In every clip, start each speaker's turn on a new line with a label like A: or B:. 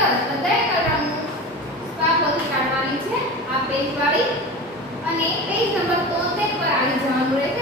A: સરસ બધાએ કલરનું સ્વાપ લખી કાઢવાની છે આ પેજ વાળી. અને પેજ નંબર 73 પર આવી જવાનું રહેશે.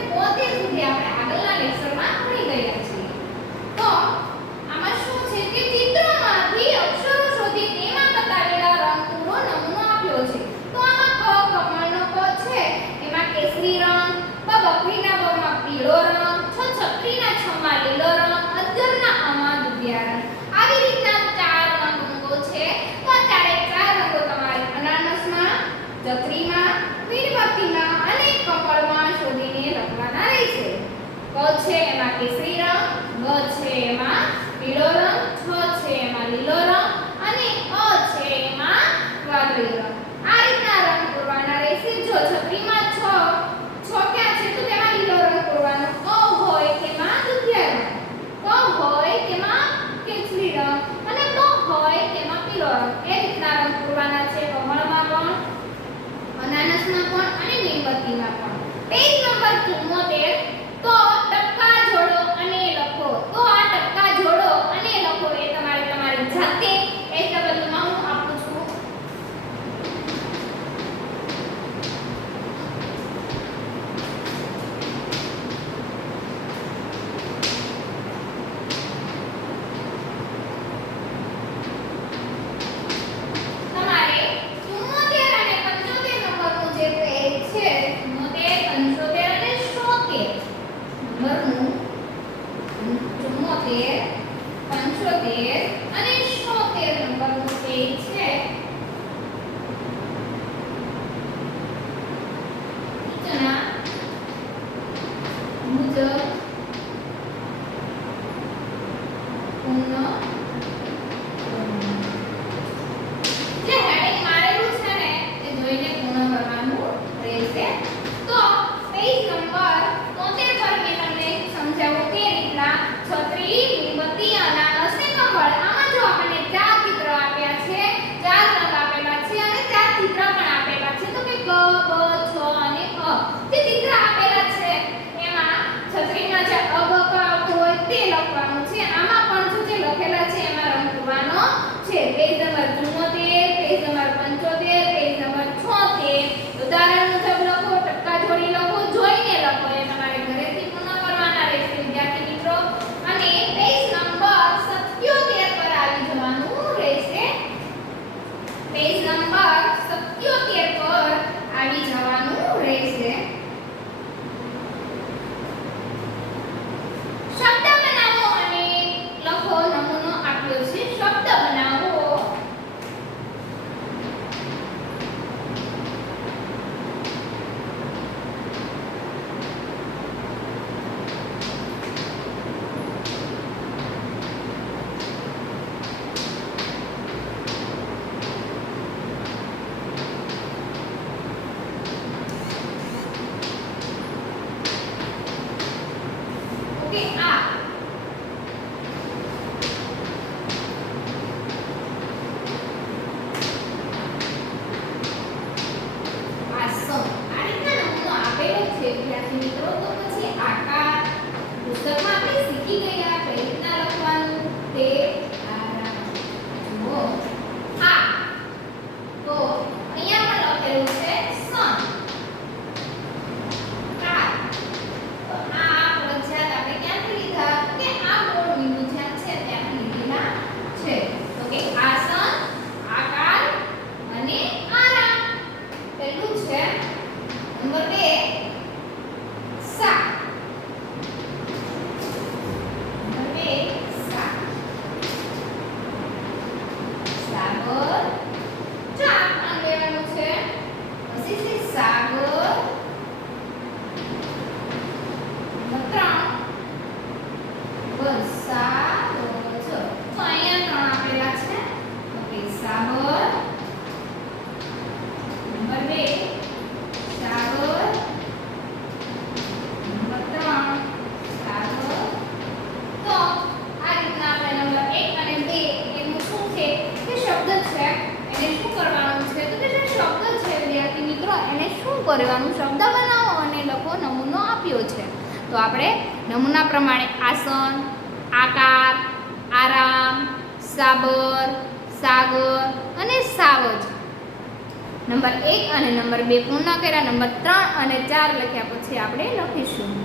A: અને નંબર બે પૂર્ણ કર્યા નંબર ત્રણ અને ચાર લખ્યા પછી આપણે લખીશું.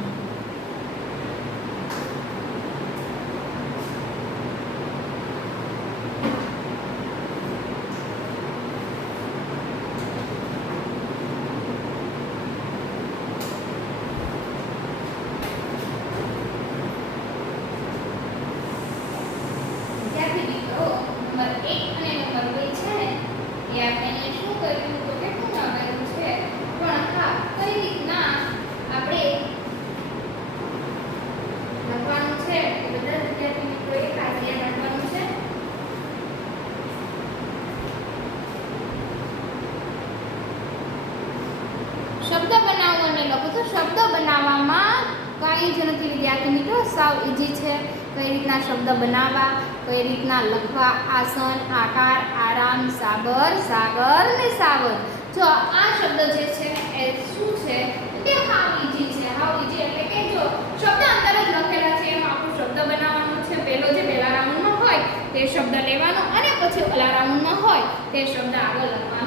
A: રીતના શબ્દ બનાવવા કઈ રીતના લખવા, આસન, આકાર, આરામ, સાબર, સાગર ને સાવર જો આ શબ્દ જે છે, એ શું છે? તે હાવ ઈજી છે, હાવ ઈજી એટલે કે જો શબ્દ અંદર જ લખેલા છે, એમાં આપણો શબ્દ બનાવવાનો છે પહેલો જે પહેલા રાઉન્ડમાં હોય, તે શબ્દ લેવાનો અને પછી ઓલા રાઉન્ડમાં હોય, તે શબ્દ આગળ લખવાનો.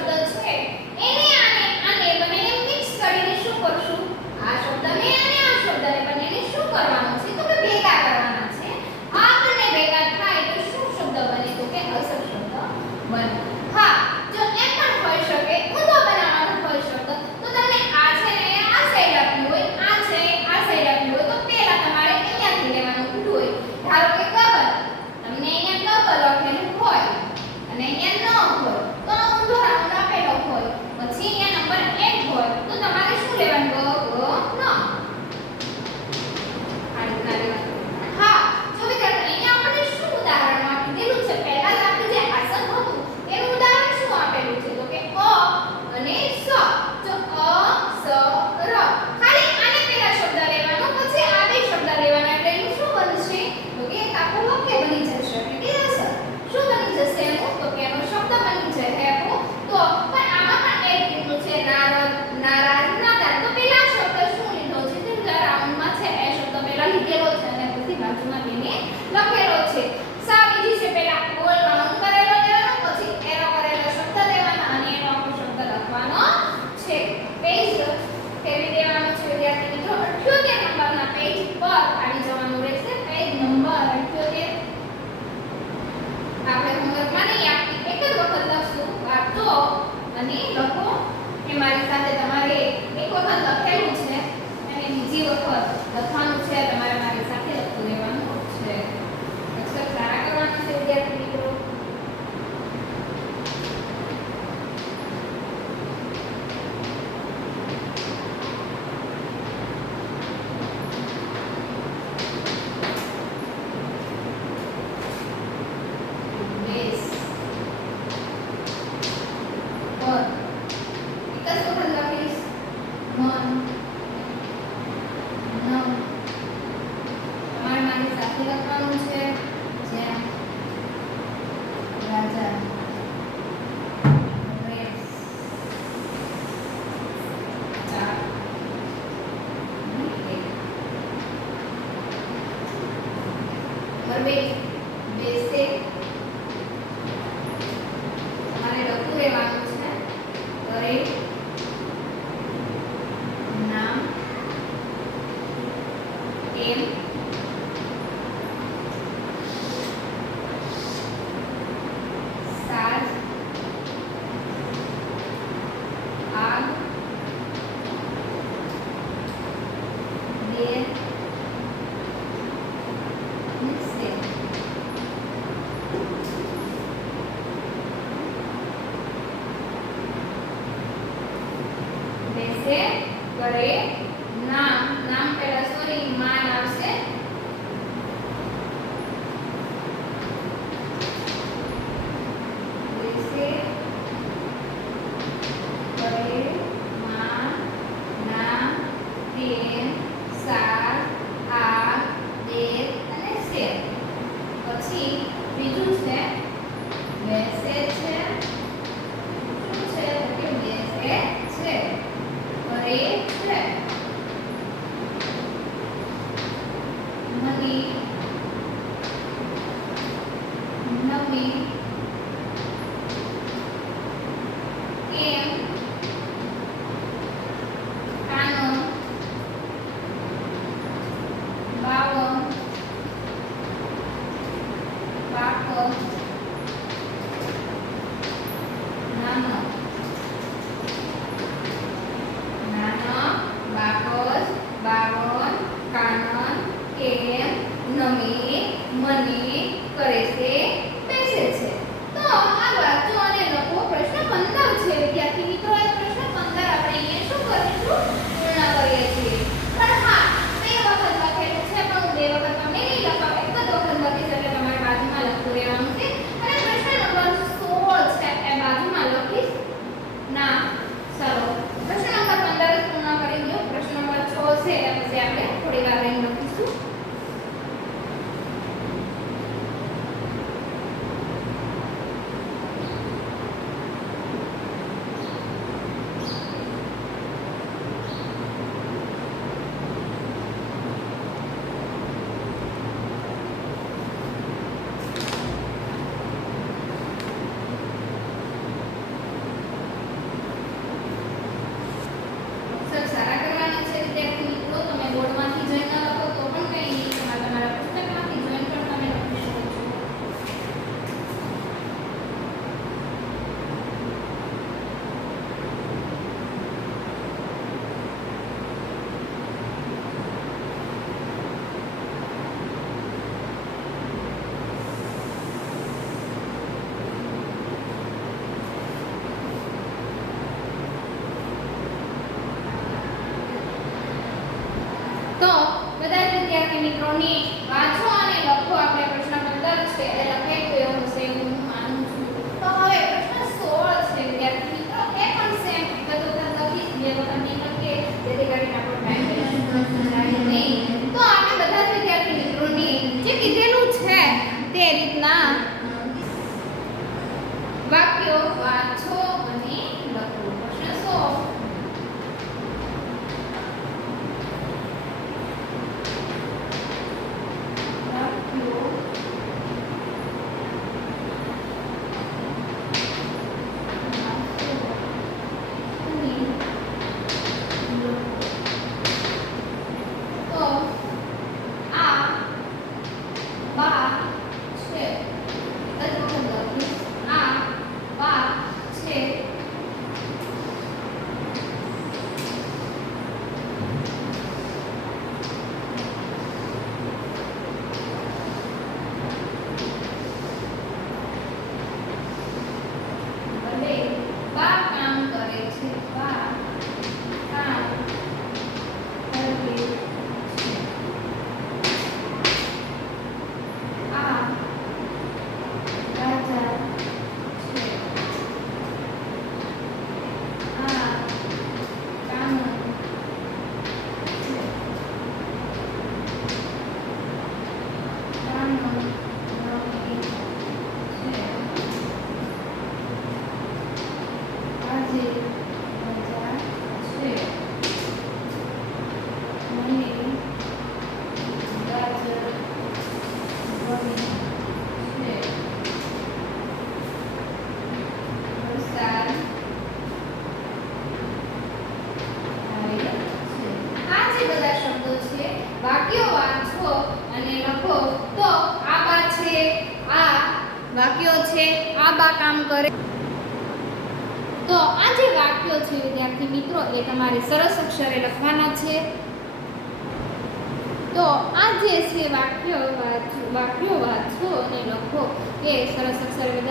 A: करतात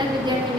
A: અક્ષરે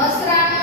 A: મસરાના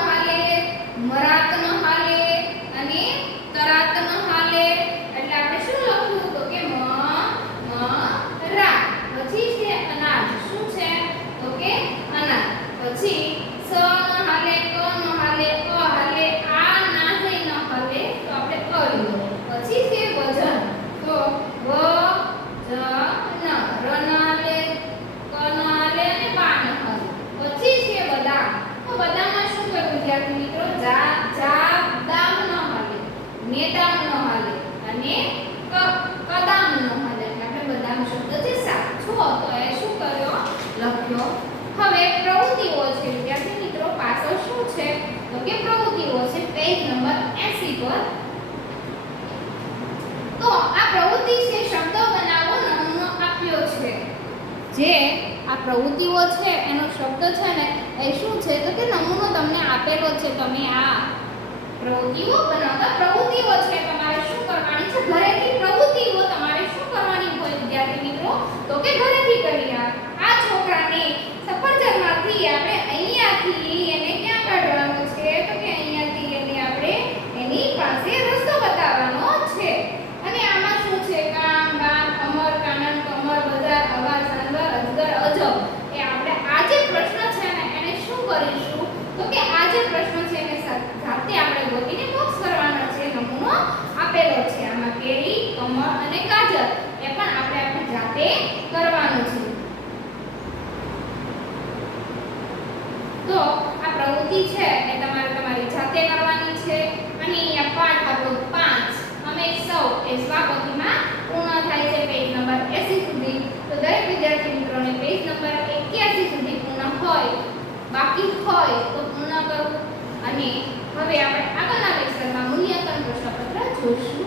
A: પ્રવૃત્તિઓ છે, એનો શબ્દ છે ને, એ શું છે? તો કે નમૂનો તમને આપેલો છે, તમે આ પ્રવૃત્તિઓ બનાવતા પ્રવૃત્તિઓ છે, તમારે શું કરવાની છે? ઘરેથી પ્રવૃત્તિઓ તમારે શું કરવાની હોય, વિદ્યાર્થી મિત્રો? તો કે ઘરે તે કરવાનું છે. તો આ પ્રવૃત્તિ છે એ તમારે તમારી જાતે કરવાની છે અને અહીંયા પાઠ આપણો પાંચ. અમે સૌ એ સ્વાગતિમાં પૂર્ણ થાય છે પેજ નંબર 80 સુધી. તો દરેક વિદ્યાર્થી મિત્રોને પેજ નંબર 81 સુધી પૂર્ણ હોય, બાકી હોય તો પૂર્ણ કરો. અને હવે આપણે આગળના લેક્ચરમાં મૂલ્યાંકન પ્રશ્નપત્ર જોઈશું